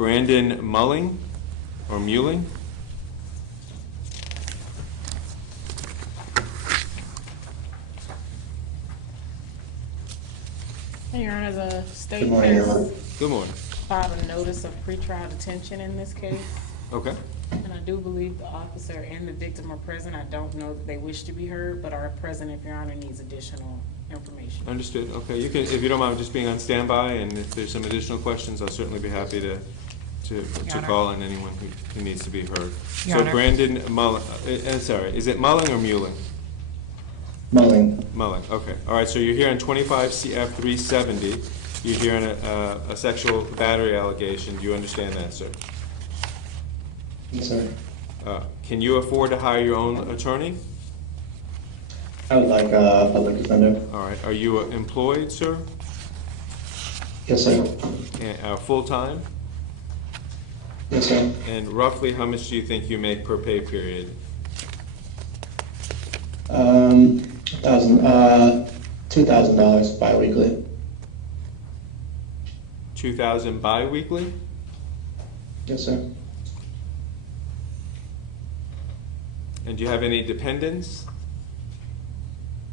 Brandon Mulling, or Mulling. Your Honor, the state Good morning, Your Honor. has Good morning. filed a notice of pretrial detention in this case. Okay. And I do believe the officer and the victim are present. I don't know that they wish to be heard, but are present if Your Honor needs additional information. Understood. Okay. You can, if you don't mind just being on standby, and if there's some additional questions, I'll certainly be happy to call on anyone who needs to be heard. Your So Honor. Brandon Mulling, sorry, is it Mulling or Mulling? Mulling. Mulling, okay. All right, so you're here on 25 CF 370. You're here on a sexual battery allegation. Do you understand that, sir? Yes, sir. Can you afford to hire your own attorney? I would like a public defender. All right. Are you employed, sir? Yes, sir. And, full-time? Yes, sir. And roughly how much do you think you make per pay period? $2,000 bi-weekly. 2,000 bi-weekly? Yes, sir. And do you have any dependents?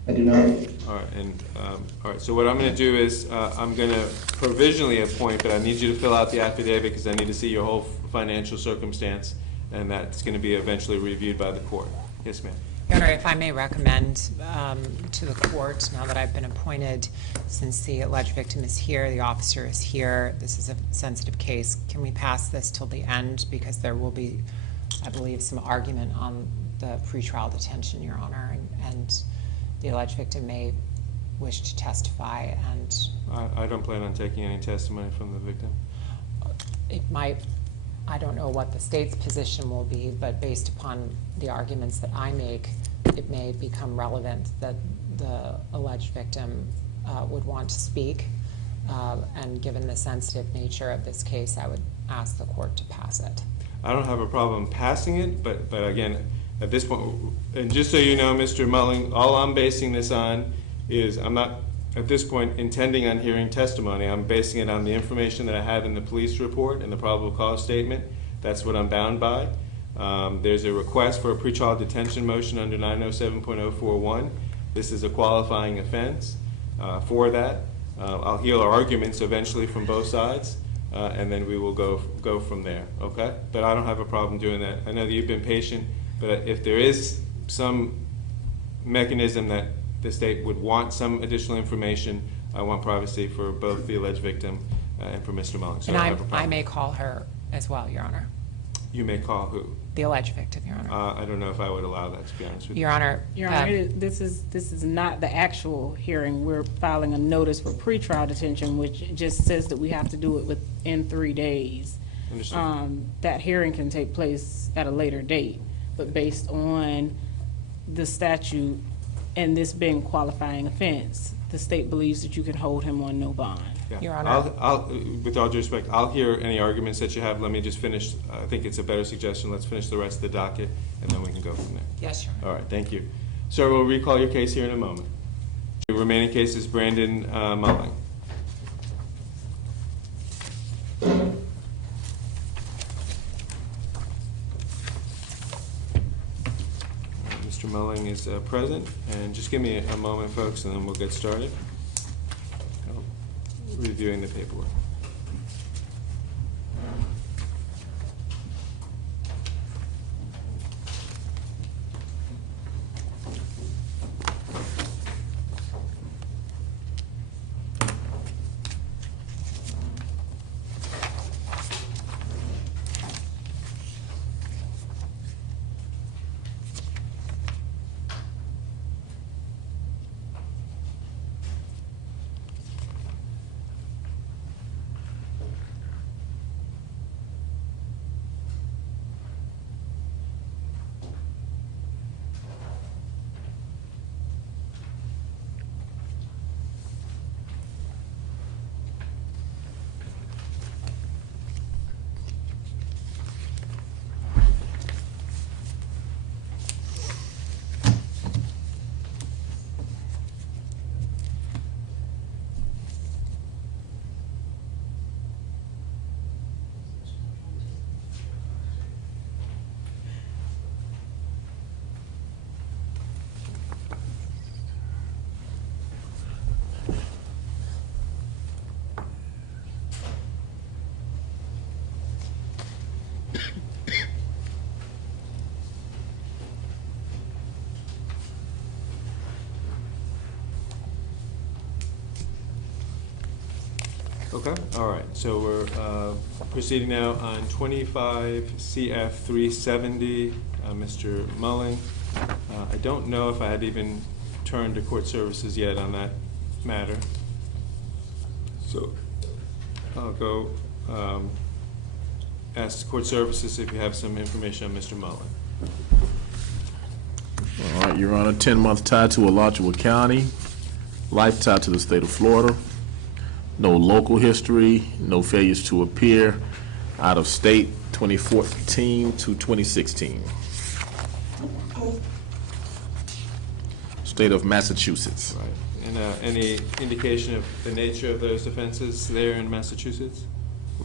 I do not. All right, and, all right, so what I'm gonna do is, I'm gonna provisionally appoint, but I need you to fill out the affidavit because I need to see your whole financial circumstance, and that's gonna be eventually reviewed by the court. Yes, ma'am. Your Honor, if I may recommend to the court, now that I've been appointed, since the alleged victim is here, the officer is here, this is a sensitive case, can we pass this till the end? Because there will be, I believe, some argument on the pretrial detention, Your Honor, and the alleged victim may wish to testify, and I don't plan on taking any testimony from the victim. it might, I don't know what the state's position will be, but based upon the arguments that I make, it may become relevant that the alleged victim would want to speak. And given the sensitive nature of this case, I would ask the court to pass it. I don't have a problem passing it, but again, at this point, and just so you know, Mr. Mulling, all I'm basing this on is I'm not, at this point, intending on hearing testimony. I'm basing it on the information that I have in the police report and the probable cause statement. That's what I'm bound by. There's a request for a pretrial detention motion under 907.041. This is a qualifying offense for that. I'll hear arguments eventually from both sides, and then we will go from there, okay? But I don't have a problem doing that. I know that you've been patient, but if there is some mechanism that the state would want some additional information, I want privacy for both the alleged victim and for Mr. Mulling. So And I don't have a problem. I may call her as well, Your Honor. You may call who? The alleged victim, Your Honor. I don't know if I would allow that, to be honest with you. Your Honor. Your Honor, this is not the actual hearing. We're filing a notice for pretrial detention, which just says that we have to do it within 3 days. Understood. That hearing can take place at a later date, but based on the statute and this being qualifying offense, the state believes that you can hold him on no bond. Yeah. Your Honor. With all due respect, I'll hear any arguments that you have. Let me just finish. I think it's a better suggestion. Let's finish the rest of the docket, and then we can go from there. Yes, Your Honor. All right, thank you. Sir, we'll recall your case here in a moment. The remaining case is Brandon Mulling. Mr. Mulling is present, and just give me a moment, folks, and then we'll get started. Reviewing the paperwork. Okay, all right, so we're proceeding now on 25 CF 370, Mr. Mulling. I don't know if I had even turned to court services yet on that matter. So I'll go ask court services if you have some information on Mr. Mulling. All right, Your Honor, 10-month tie to Alachua County, life tie to the state of Florida, no local history, no failures to appear, out of state 2014 to 2016. State of Massachusetts. Right. And any indication of the nature of those offenses there in Massachusetts?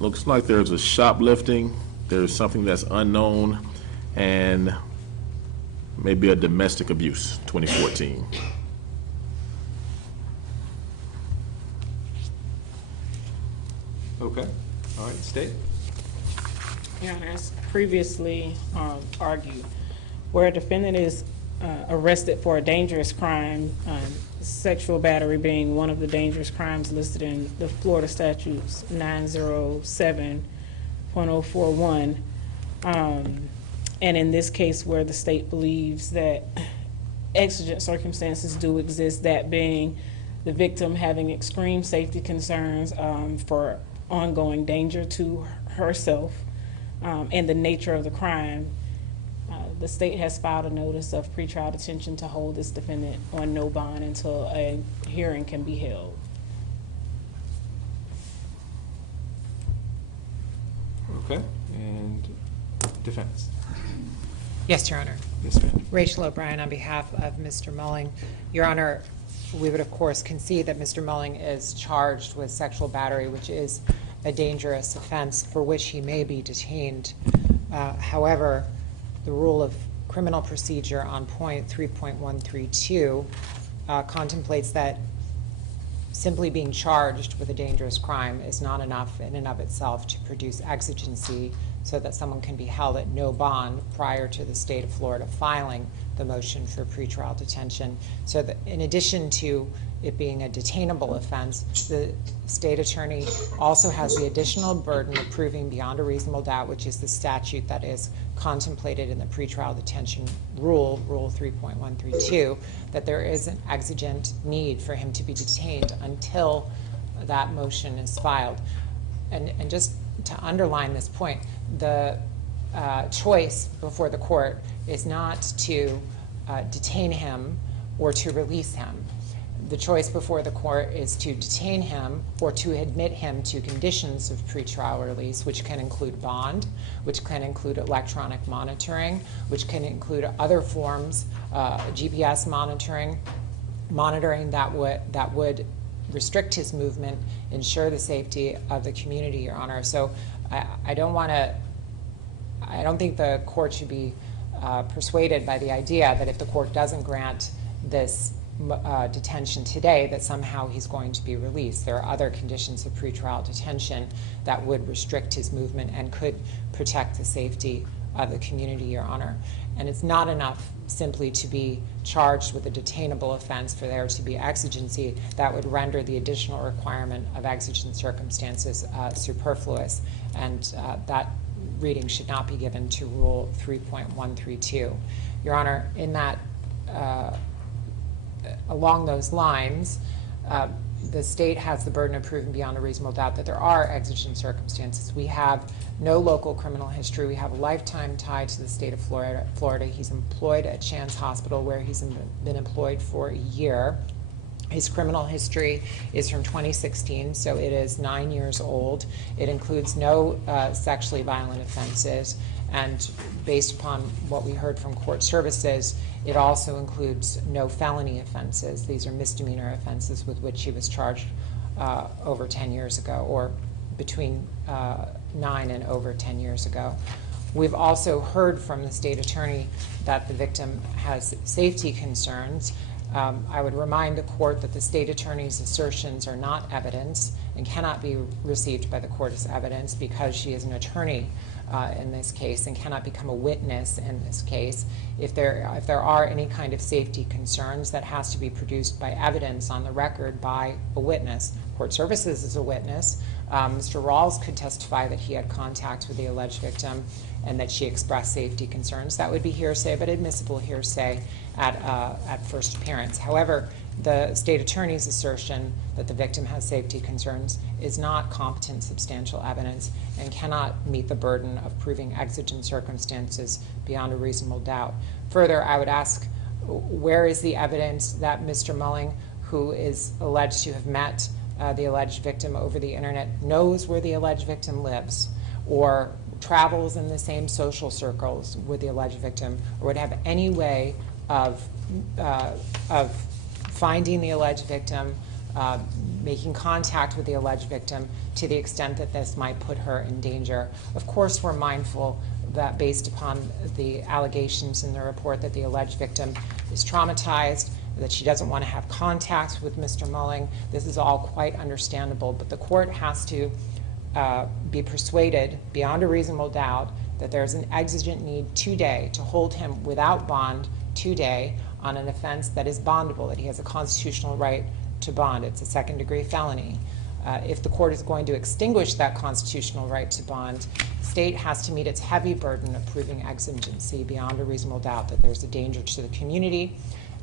Looks like there's a shoplifting, there's something that's unknown, and maybe a domestic abuse, 2014. Okay, all right, State? Your Honor, as previously argued, where a defendant is arrested for a dangerous crime, sexual battery being one of the dangerous crimes listed in the Florida statutes 907.041, and in this case where the state believes that exigent circumstances do exist, that being the victim having extreme safety concerns for ongoing danger to herself, and the nature of the crime, the state has filed a notice of pretrial detention to hold this defendant on no bond until a hearing can be held. Okay, and defense? Yes, Your Honor. Yes, ma'am. Rachel O'Brien on behalf of Mr. Mulling. Your Honor, we would of course concede that Mr. Mulling is charged with sexual battery, which is a dangerous offense for which he may be detained. However, the rule of criminal procedure on point 3.132 contemplates that simply being charged with a dangerous crime is not enough in and of itself to produce exigency so that someone can be held at no bond prior to the state of Florida filing the motion for pretrial detention. So that in addition to it being a detainable offense, the state attorney also has the additional burden of proving beyond a reasonable doubt, which is the statute that is contemplated in the pretrial detention rule, Rule 3.132, that there is an exigent need for him to be detained until that motion is filed. And just to underline this point, the choice before the court is not to detain him or to release him. The choice before the court is to detain him or to admit him to conditions of pretrial release, which can include bond, which can include electronic monitoring, which can include other forms, GPS monitoring that would restrict his movement, ensure the safety of the community, Your Honor. So I don't think the court should be persuaded by the idea that if the court doesn't grant this detention today, that somehow he's going to be released. There are other conditions of pretrial detention that would restrict his movement and could protect the safety of the community, Your Honor. And it's not enough simply to be charged with a detainable offense for there to be exigency. That would render the additional requirement of exigent circumstances superfluous, and that reading should not be given to Rule 3.132. Your Honor, in that along those lines, the state has the burden of proving beyond a reasonable doubt that there are exigent circumstances. We have no local criminal history. We have a lifetime tie to the state of Florida. He's employed at Shands Hospital, where he's been employed for a year. His criminal history is from 2016, so it is 9 years old. It includes no sexually violent offenses, and based upon what we heard from court services, it also includes no felony offenses. These are misdemeanor offenses with which he was charged over 10 years ago, or between 9 and over 10 years ago. We've also heard from the state attorney that the victim has safety concerns. I would remind the court that the state attorney's assertions are not evidence and cannot be received by the court as evidence because she is an attorney in this case and cannot become a witness in this case. If there are any kind of safety concerns, that has to be produced by evidence on the record by a witness. Court services is a witness, Mr. Rawls could testify that he had contact with the alleged victim and that she expressed safety concerns. That would be hearsay, but admissible hearsay at first appearance. However, the state attorney's assertion that the victim has safety concerns is not competent substantial evidence and cannot meet the burden of proving exigent circumstances beyond a reasonable doubt. Further, I would ask, where is the evidence that Mr. Mulling, who is alleged to have met the alleged victim over the internet, knows where the alleged victim lives, or travels in the same social circles with the alleged victim, or would have any way of finding the alleged victim, making contact with the alleged victim to the extent that this might put her in danger? Of course, we're mindful that based upon the allegations in the report that the alleged victim is traumatized, that she doesn't want to have contact with Mr. Mulling. This is all quite understandable, but the court has to be persuaded beyond a reasonable doubt that there's an exigent need today to hold him without bond today on an offense that is bondable, that he has a constitutional right to bond. It's a second-degree felony. If the court is going to extinguish that constitutional right to bond, the state has to meet its heavy burden of proving exigency beyond a reasonable doubt that there's a danger to the community,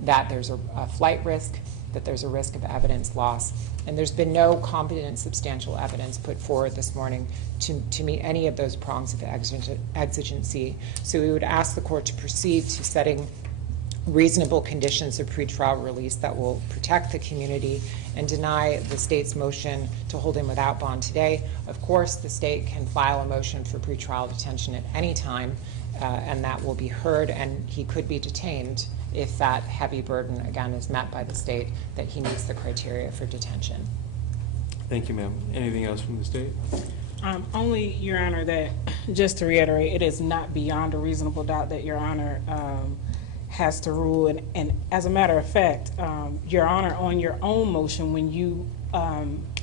that there's a flight risk, that there's a risk of evidence loss. And there's been no competent substantial evidence put forward this morning to meet any of those prongs of exigency. So we would ask the court to proceed to setting reasonable conditions of pretrial release that will protect the community and deny the state's motion to hold him without bond today. Of course, the state can file a motion for pretrial detention at any time, and that will be heard, and he could be detained if that heavy burden, again, is met by the state, that he meets the criteria for detention. Thank you, ma'am. Anything else from the state? Only, Your Honor, that, just to reiterate, it is not beyond a reasonable doubt that Your Honor has to rule. And as a matter of fact, Your Honor, on your own motion, when you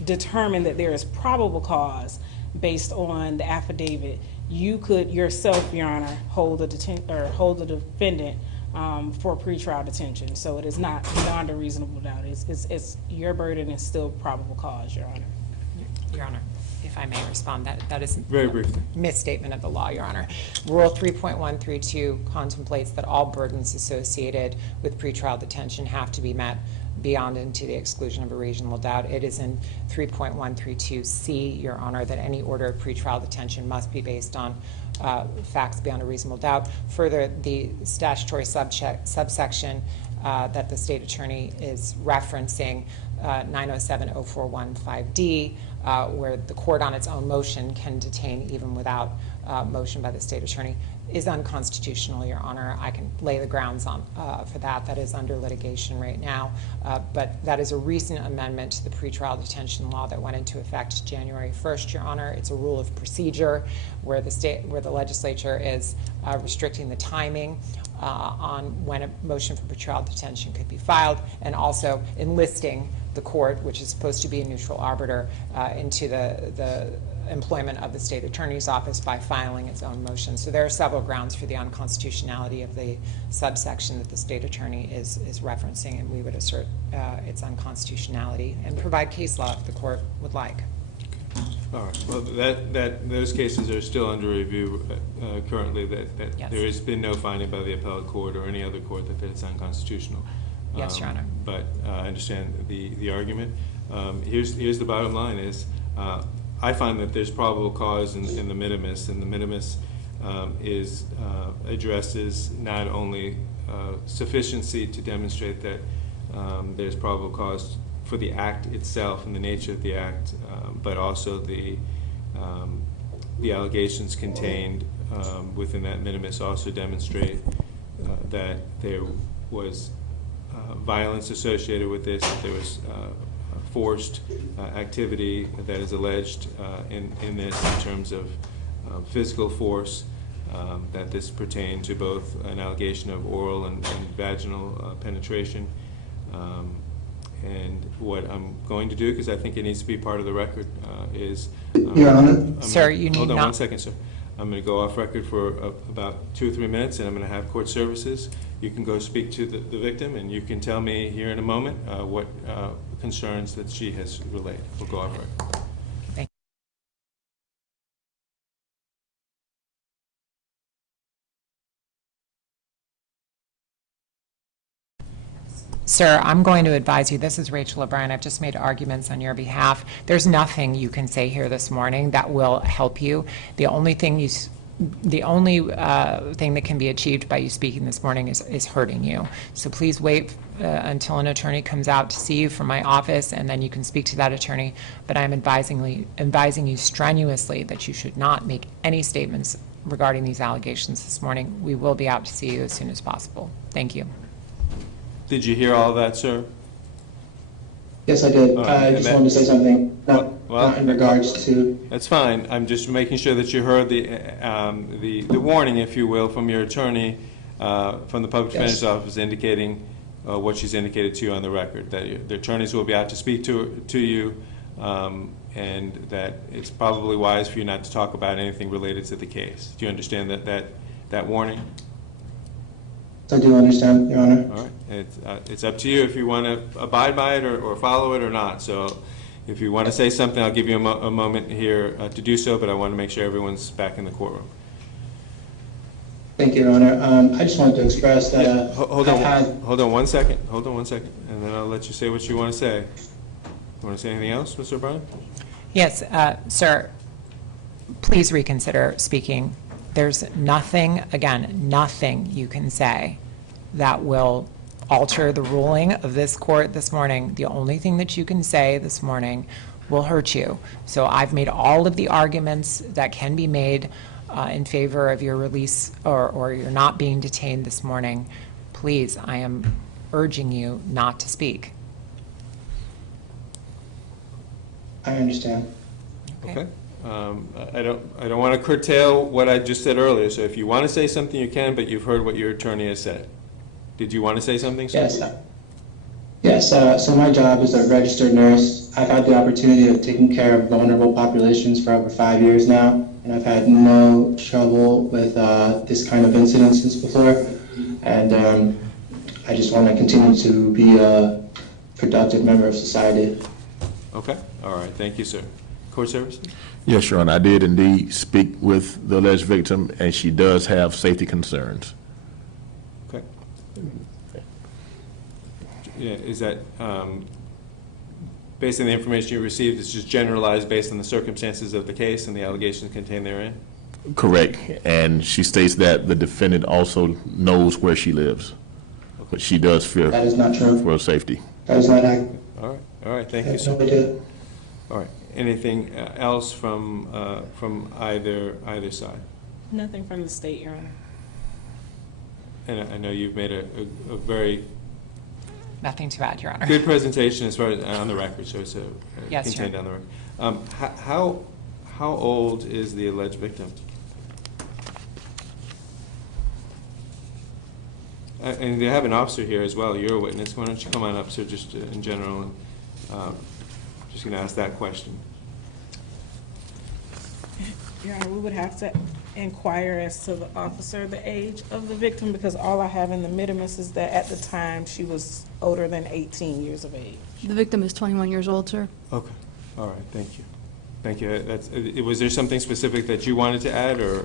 determine that there is probable cause based on the affidavit, you could yourself, Your Honor, hold the defendant for pretrial detention. So it is not beyond a reasonable doubt. It's your burden is still probable cause, Your Honor. Your Honor, if I may respond, that is Very briefly. a misstatement of the law, Your Honor. Rule 3.132 contemplates that all burdens associated with pretrial detention have to be met beyond and to the exclusion of a reasonable doubt. It is in 3.132C, Your Honor, that any order of pretrial detention must be based on facts beyond a reasonable doubt. Further, the statutory subsection that the state attorney is referencing, 907-0415D, where the court on its own motion can detain even without motion by the state attorney, is unconstitutional, Your Honor. I can lay the grounds on for that. That is under litigation right now. But that is a recent amendment to the pretrial detention law that went into effect January 1st, Your Honor. It's a rule of procedure where the legislature is restricting the timing on when a motion for pretrial detention could be filed, and also enlisting the court, which is supposed to be a neutral arbiter, into the employment of the state attorney's office by filing its own motion. So there are several grounds for the unconstitutionality of the subsection that the state attorney is referencing, and we would assert its unconstitutionality and provide case law if the court would like. All right. Well, those cases are still under review currently. That Yes. There has been no finding by the appellate court or any other court that it's unconstitutional. Yes, Your Honor. But I understand the argument. Here's the bottom line: is I find that there's probable cause in the minimus, and the minimus addresses not only sufficiency to demonstrate that there's probable cause for the act itself and the nature of the act, but also the allegations contained within that minimus also demonstrate that there was violence associated with this, that there was forced activity that is alleged in this in terms of physical force, that this pertained to both an allegation of oral and vaginal penetration. And what I'm going to do, because I think it needs to be part of the record, is... Your Honor? Sir, you need Hold on not- 1 second, sir. I'm going to go off record for about 2 or 3 minutes, and I'm going to have court services. You can go speak to the victim, and you can tell me here in a moment what concerns that she has relayed. We'll go off record. Sir, I'm going to advise you, this is Rachel O'Brien, I've just made arguments on your behalf. There's nothing you can say here this morning that will help you. The only thing that can be achieved by you speaking this morning is hurting you. So please wait until an attorney comes out to see you from my office, and then you can speak to that attorney. But I'm advising you strenuously that you should not make any statements regarding these allegations this morning. We will be out to see you as soon as possible. Thank you. Did you hear all of that, sir? Yes, I did. All right, I and just that- wanted to say something, not Well, in regards to, That's fine. I'm just making sure that you heard the warning, if you will, from your attorney, from the public defender's office indicating what she's indicated to you on the record, that the attorneys will be out to speak to you, and that it's probably wise for you not to talk about anything related to the case. Do you understand that warning? I do understand, Your Honor. All right. It's up to you if you want to abide by it or follow it or not. So if you want to say something, I'll give you a moment here to do so, but I want to make sure everyone's back in the courtroom. Thank you, Your Honor. I just wanted to express that Hold I've had, on. Hold on 1 second. Hold on 1 second, and then I'll let you say what you want to say. You want to say anything else, Mr. O'Brien? Yes, sir, please reconsider speaking. There's nothing, again, nothing you can say that will alter the ruling of this court this morning. The only thing that you can say this morning will hurt you. So I've made all of the arguments that can be made in favor of your release or your not being detained this morning. Please, I am urging you not to speak. I understand. Okay. I don't want to curtail what I just said earlier, so if you want to say something, you can, but you've heard what your attorney has said. Did you want to say something, sir? Yes. Yes, so my job is a registered nurse. I've had the opportunity of taking care of vulnerable populations for over 5 years now, and I've had no trouble with this kind of incident since before. And I just want to continue to be a productive member of society. Okay. All right. Thank you, sir. Court service? Yes, Your Honor, I did indeed speak with the alleged victim, and she does have safety concerns. Okay. Yeah, is that, based on the information you received, it's just generalized based on the circumstances of the case and the allegations contained therein? Correct, and she states that the defendant also knows where she lives, but she does fear That is not true. for her safety. That is not accurate. All right, thank I you, have no sir. idea. All right, anything else from either side? Nothing from the state, Your Honor. And I know you've made a very Nothing to add, Your Honor. good presentation as far as on the record, so it's Yes, contained sure. on the record. How old is the alleged victim? And they have an officer here as well. You're a witness. Why don't you come on up, sir, just in general, and just going to ask that question. Your Honor, we would have to inquire as to the officer, the age of the victim, because all I have in the minimus is that at the time she was older than 18 years of age. The victim is 21 years old, sir. Okay. All right. Thank you. Thank you. Was there something specific that you wanted to add, or?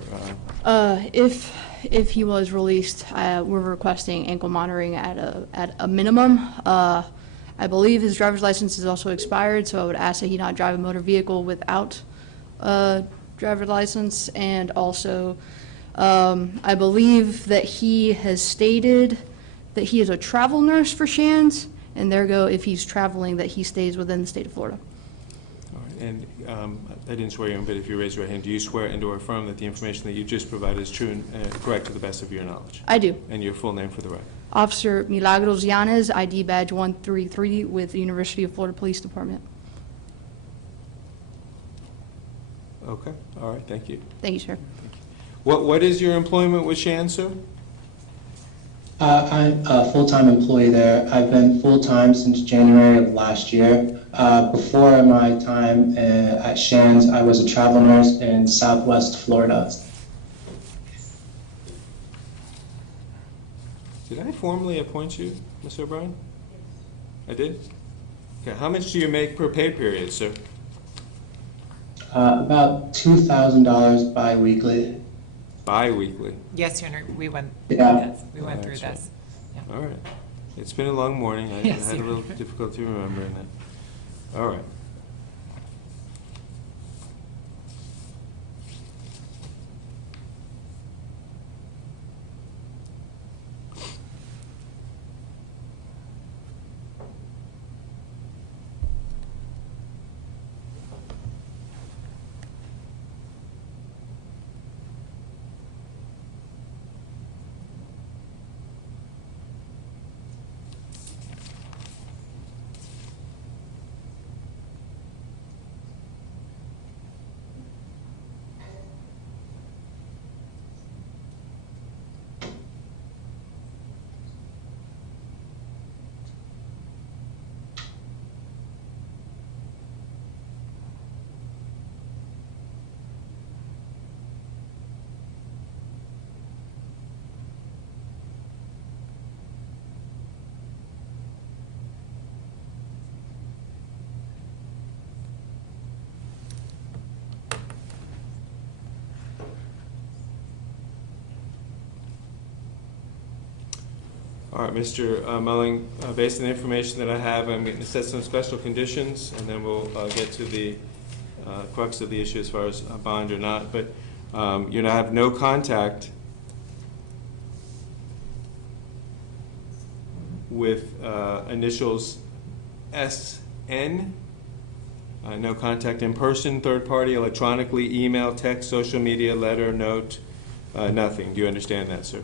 If he was released, we're requesting ankle monitoring at a minimum. I believe his driver's license is also expired, so I would ask that he not drive a motor vehicle without a driver's license. And also, I believe that he has stated that he is a travel nurse for Shands, and ergo, if he's traveling, that he stays within the state of Florida. All right. And I didn't swear you in, but if you raise your hand, do you swear and/or affirm that the information that you just provided is true and correct to the best of your knowledge? I do. And your full name for the record? Officer Milagros Yanez, ID badge 133 with the University of Florida Police Department. Okay. All right. Thank you. Thank you, sir. What is your employment with Shan, sir? I'm a full-time employee there. I've been full-time since January of last year. Before my time at Shands, I was a travel nurse in Southwest Florida. Did I formally appoint you, Mr. O'Brien? I did? Okay. How much do you make per pay period, sir? About $2,000 bi-weekly. Bi-weekly. Yes, Your Honor, we went through Yeah. this. We went through That's right. this. Yeah. All right. It's been a long morning. I Yes, had a Your little Honor. difficulty remembering that. All right. All right, Mr. Mulling, based on the information that I have, I'm going to set some special conditions, and then we'll get to the crux of the issue as far as a bond or not. But you're to have no contact with initials SN, no contact in person, third party, electronically, email, text, social media, letter, note, nothing. Do you understand that, sir?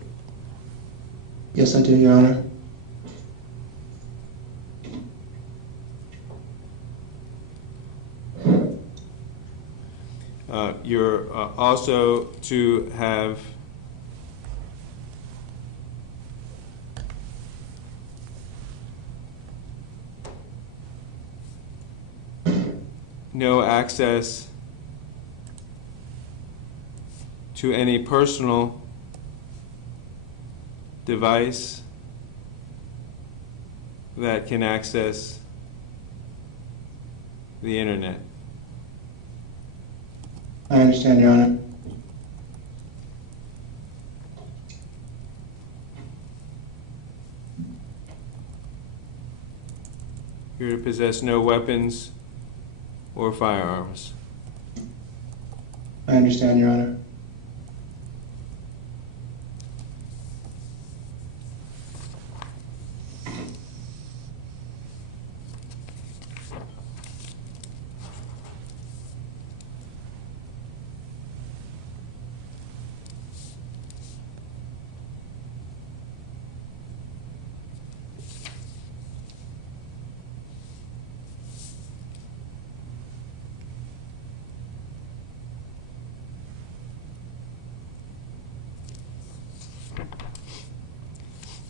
Yes, I do, Your Honor. You're also to have no access to any personal device that can access the internet. I understand, Your Honor. You're to possess no weapons or firearms. I understand, Your Honor.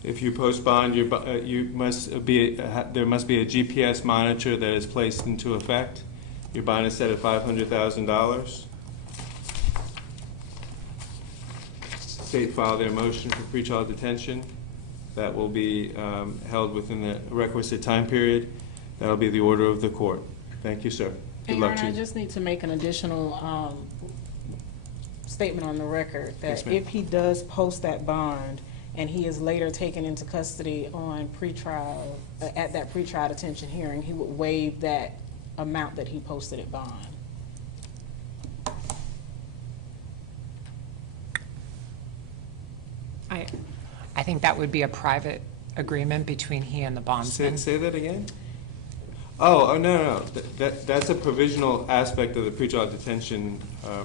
If you post bond, you must be there must be a GPS monitor that is placed into effect. Your bond is set at $500,000. State file their motion for pretrial detention. That will be held within the requisite time period. That'll be the order of the court. Thank you, sir. Good And luck Your to Honor, you. I just need to make an additional statement on the record Yes, that ma'am. if he does post that bond and he is later taken into custody on pretrial, at that pretrial detention hearing, he would waive that amount that he posted at bond. I think that would be a private agreement between he and the bondsman. Say that again? No. That's a provisional aspect of the pretrial detention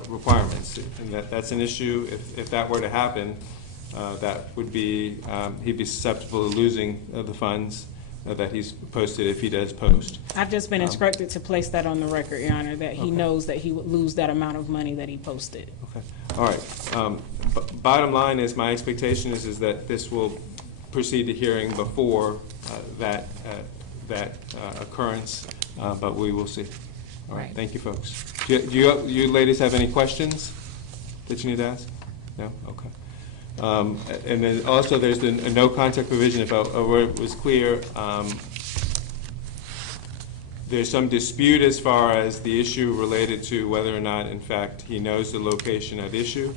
requirements. And that's an issue. If that were to happen, that would be, he'd be susceptible to losing the funds that he's posted if he does post. I've just been instructed to place that on the record, Your Honor, that he knows that he would lose that amount of money that he posted. Okay, all right. Bottom line is, my expectation is that this will proceed to hearing before that occurrence, but we will see. All right, Right. thank you, folks. Do you ladies have any questions that you need to ask? No? Okay. And then also, there's a no contact provision. If I was clear, there's some dispute as far as the issue related to whether or not, in fact, he knows the location at issue,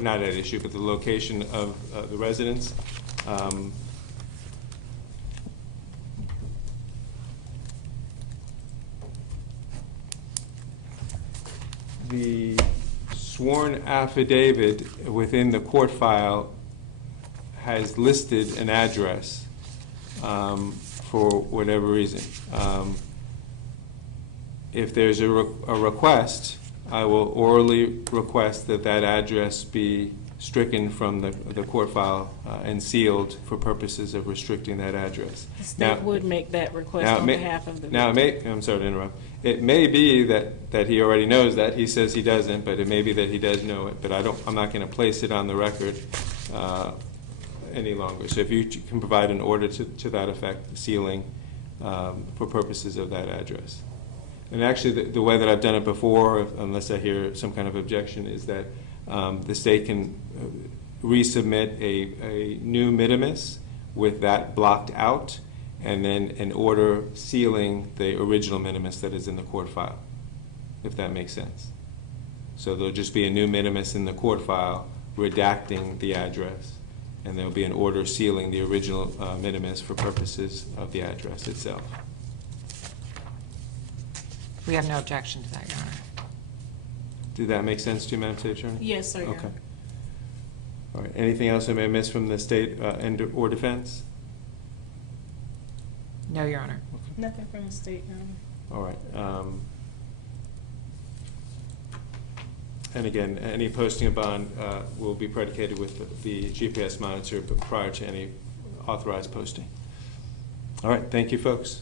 not at issue, but the location of the residence. the sworn affidavit within the court file has listed an address for whatever reason. If there's a request, I will orally request that that address be stricken from the court file and sealed for purposes of restricting that address. The state would make that request on behalf of the Now, victim. I'm sorry to interrupt. It may be that he already knows that. He says he doesn't, but it may be that he does know it. But I'm not going to place it on the record any longer. So if you can provide an order to that effect, sealing for purposes of that address. And actually, the way that I've done it before, unless I hear some kind of objection, is that the state can resubmit a new minimus with that blocked out, and then an order sealing the original minimus that is in the court file, if that makes sense. So there'll just be a new minimus in the court file redacting the address, and there'll be an order sealing the original minimus for purposes of the address itself. We have no objection to that, Your Honor. Did that make sense to you, Madam State Attorney? Yes, sir. Your Okay. Honor. All right. Anything else I may have missed from the state or defense? No, Your Honor. Nothing from the state, Your Honor. All right. And again, any posting of bond will be predicated with the GPS monitor, but prior to any authorized posting. All right. Thank you, folks.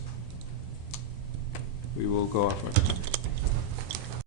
We will go off.